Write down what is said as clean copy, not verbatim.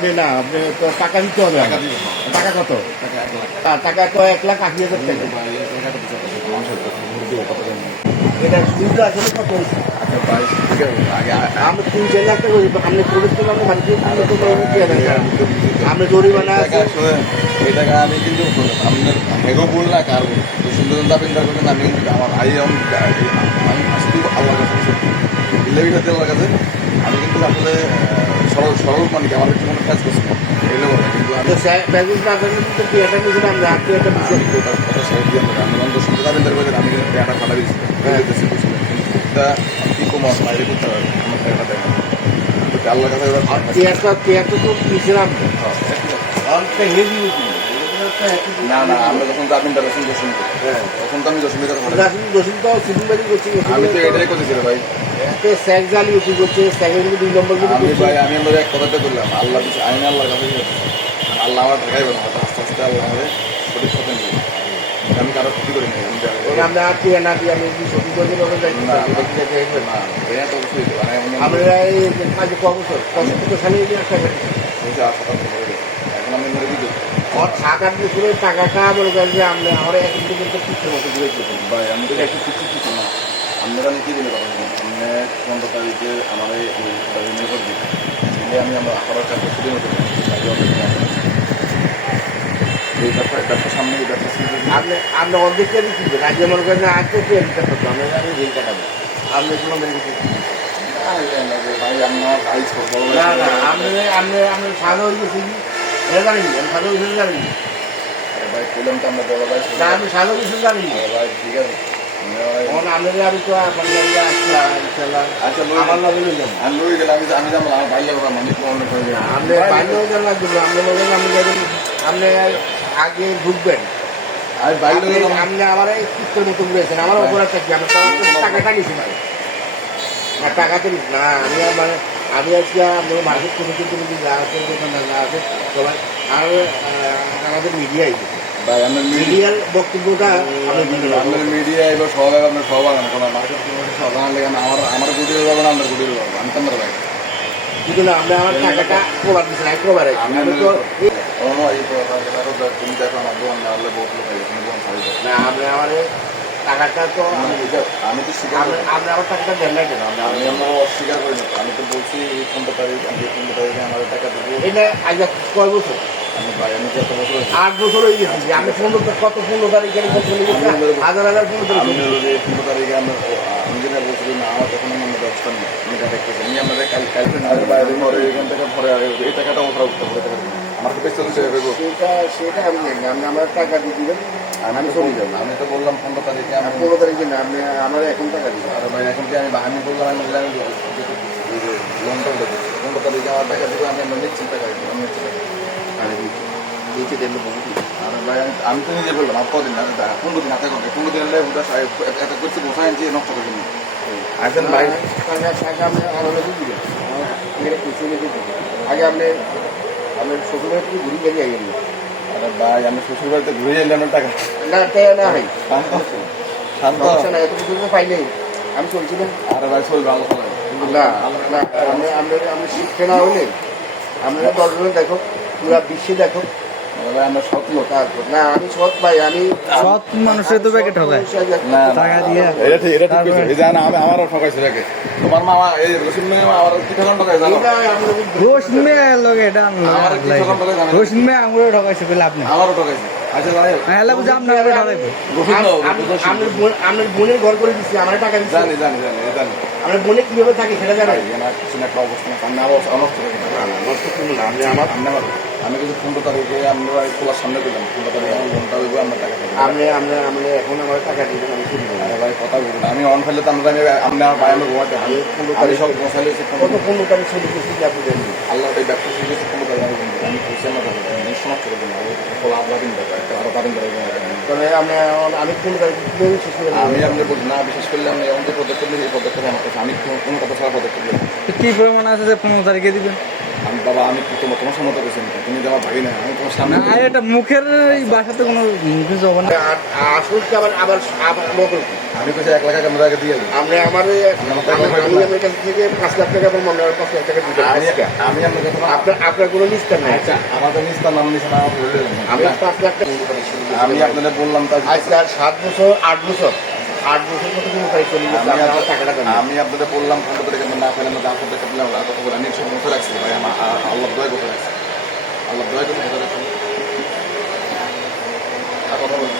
আপনি না আপনি তো টাকা দিতে হবে। টাকা কত? টাকা তো 1,80,000 টাকা। এটা সুবিধা আসলে কত হয়েছে? আমি 3-4 লাখ টাকা আপনি পুলিশ তো আপনি আপনি জরিমানা এই টাকা আমি কিন্তু আপনার হেগো বল না কার বল সুন্দর দাবিন্দার করতেন আমি কিন্তু আমার ভাই আমি আসলে আল্লাহর কাছে ইলেভি খাতে আল্লাহর কাছে আমি কিন্তু আসলে সরল সরল মানে কি আমার একটু কোনো কাজ করছি না এগুলো বলে কিন্তু আমি ব্যাগেজ না করলে তো কি এটা বুঝলে আমরা আপনি একটা বিষয় কথা সাইড দিয়ে আমি অন্য সুন্দর দাবিন্দার করতেন আমি কিন্তু টাকাটা ফাটা দিয়েছি এটা কি কমাস বাইরে করতে হবে আমার টাকাটা দেয় আল্লাহর কাছে চেয়ারটা তো নিয়েছিলাম অনেকটা হেভি না না আমরা যখন দাবিন্দার রসুন দোষণ তখন তো আমি দশমীর কথা দোষণ তো সিভিল করছি আমি তো এটাই করতেছি রে ভাই স্যাক জালি উঠি করছে স্যাকের 2 নম্বর আমি ভাই আমি আমরা এক কথাটা বললাম আল্লাহ কিছু আইন আল্লাহর কাছে আল্লাহ আমার ঢাকাইবে না আস্তে আস্তে আল্লাহ আমাদের সঠিক কথা নিয়ে আমি কারো ক্ষতি করি নাই আমরা না দিয়ে আমি সত্যি করে আমরা এই কাজে কবছর সালে এখন আমি মরে দিতে থাকার পিছনে টাকাটা বলে গেল যে আমরা আমরা এখন পর্যন্ত পিছের মতো ঘুরে ভাই আমি তো একটু কিছু কিছু না আপনারা আমি কী দিলে কথা আপনি 15 তারিখে আমার এই নির্ভর দিই দিলে আমি আমার আপার কাছে শুরু হতে এই ব্যবসার সামনে এই ব্যবসা আপনি আপনি অর্ধেকটা দিচ্ছেন আজকে মনে করেন আজ তো ট্রেনটা করতো আমি রেল কাটাবো আপনি কোনো মেরে কিছু ভাই আমার আইস না না আপনি আপনি আপনি সাদা হয়ে গেছি এটা জানি আমি সাদা হয়েছে জানি ভাই বললাম তো আমরা বড় ভাই না আমি সাদা হয়েছে জানি ভাই ঠিক আছে আপনাদের আমি তো আমার লাগে আমি লই গেলাম আমি যাবো আমার ভাই যাবো মানে অন্য করে আপনি বাইরে যান লাগবে আপনি বললেন আপনি যাবেন আপনি আগে ঢুকবেন আর বাইরে আপনি আমার এই কিস্তের মতো ঘুরেছেন আমার অপরাধ থাকবে আমি টাকাটা নিয়েছি না আর টাকা তো নিস না আমি মানে আমি আজকে আপনার মার্কেট কমিটি তুমি যা আছে দোকান যা আছে সবাই আর আমাদের মিডিয়াই ভাই আপনার মিডিয়ার বক্তব্যটা আপনার মিডিয়া এবার সব আপনার সব আমার মার্কেট কমিটি সব লেগে আমার আমার গুটির যাবো না আপনার গুটির যাবো আমি তোমার ভাই কিন্তু না আপনি আমার টাকাটা প্রবার দিচ্ছেন একবার আমি তো তুমি দেখো আমার দোকান না হলে বহুত লোক না আপনি আমার টাকাটা তো আমি তো স্বীকার আপনি আমার টাকাটা দেন না কেন আমি আমার অস্বীকার করি না আমি তো বলছি এই 15 তারিখ আমি 15 তারিখে আমার টাকা দেবো এটা আজ কয় বছর আমি ভাই আমি কত বছর 8 বছর হয়ে গেছি আমি 15 তারিখে হাজার 15 তারিখে আমরা আমি যেটা বলছি না আমার তখন আমার ব্যবস্থা নেই আমি এটা দেখতেছি আমি আপনাদের কালকে না বাইরে ঘরে এখান থেকে ভরে এই টাকাটা ওঠা উঠতে পারে আমার তো বেশি সেটা আমি জানি আপনি আমার টাকা দিয়ে দিবেন আমি চলে যাবো আমি তো বললাম 15 তারিখে আমি 15 তারিখে না আপনি আমার এখন টাকা দিবেন আর ভাই এখন কি আমি বললাম আমি লোনটা দেবো 15 তারিখে আমার টাকা দেবো আমি আপনার নিচ্ছি টাকা আমি দিয়েছি দেন আর ভাই আমি তো নিজে বললাম আর কদিন না 15 দিন হাতে করবে 15 দিন হলে এত করছি বসা আনছি নষ্ট করে দিন আসেন ভাই টাকা আপনি আরো দিয়ে দিবেন আগে আপনি আপনার শ্বশুরের থেকে ঘুরি গেলে আইবেন না আরে ভাই আমি শ্বশুর বাড়িতে ঘুরে এলাম আমার টাকা না না ভাই শান্ত না এত কিছু পাইলে আমি চলছি না আরে ভাই শরীর ভালো না আপনি শিখতে না হলে আপনারা 10 জনে দেখো পুরা বিশ্বে দেখো ভাই আমরা সৎ লোক না আমি সৎ ভাই আমি সৎ মানুষের তো প্যাকেট হবে টাকা দিয়ে এটা ঠিক এই জানা আমি আমারও ঠকাইছি রেখে তোমার মামা এই রসুন মেয়ে আমার কি ঠকান ঠকাই জানো রোশন মেয়ে লোক এটা আমার কি ঠকান ঠকাই জানো রোশন মেয়ে আমরে ঠকাইছে বলে আপনি আমারও ঠকাইছি আচ্ছা যাই হোক হ্যাঁ বুঝে আপনি আমরে ঠকাইবে আপনার বোনের ঘর করে দিচ্ছি আমার টাকা দিচ্ছি জানি জানি জানি জানি আপনার বোনে কিভাবে থাকে সেটা জানেন কিছু না একটা অবস্থা সামনে আরো অনর্থ নষ্ট করুন না আপনি আমার আমি কিন্তু 15 তারিখে আমরা খোলার সামনে দিলাম 15 তারিখে আমার লোনটা হইব আমরা টাকা আপনি এখন আমার টাকা দিবেন আমি শুনবো আরে ভাই কথা বলুন আমি অন ফেলে তো আমরা আপনি আমার ভাই আমি ঘুমাতে আমি 15 তারিখ সব মশাইলে কত 15 তারিখ চলে গেছি যে আপনি জানেন আল্লাহ এই ব্যবসা শুরু করেছে 15 তারিখ আমি খুশি আমার কথা আমি সমাপ্ত করে দিন খোলা আপনার দিন একটা আরো কারণ করে তবে আমি 15 তারিখ কিভাবে শেষ করে আমি আপনি বলছি না বিশেষ করলে আমি এমন যে পদক্ষেপ নিই এই পদক্ষেপ আমার কাছে আমি কোনো কথা ছাড়া পদক্ষেপ নিই কি প্রমাণ আছে যে 15 তারিখে দিবেন আমি বাবা আমি তোমার সমত গেছি তুমি যে আমার ভাগি না আমি তোমার সামনে না এটা মুখের এই ভাষাতে কোনো মুখে জবান আসল কি আবার আবার আবার আমি কইছি 1 লাখ টাকা আমরা আগে দিয়ে দিই। আমরা আমার আমি আমার কাছ থেকে 5 লাখ টাকা এবং মনে হয় 5 লাখ টাকা দিতে আমি আপনার কথা আপনার কোনো নিস্তার নাই আচ্ছা আমাদের নিস্তার নাম নিছেন আমার বলে দিলেন। আমি 5 লাখ টাকা আমি আপনাদের বললাম তার আজকে আর 7 বছর 8 বছর মতো কোনো উপায় চলে গেছে আমার টাকাটা দেন আমি আপনাদের বললাম 15 তারিখে না ফেলে না 10 টাকা দিলাম আর কথা বলে আমি 100 বছর রাখছি ভাই আমার আল্লাহ দয়া করে রাখছি আল্লাহ দয়া করে কথা রাখছি আর কথা বলুন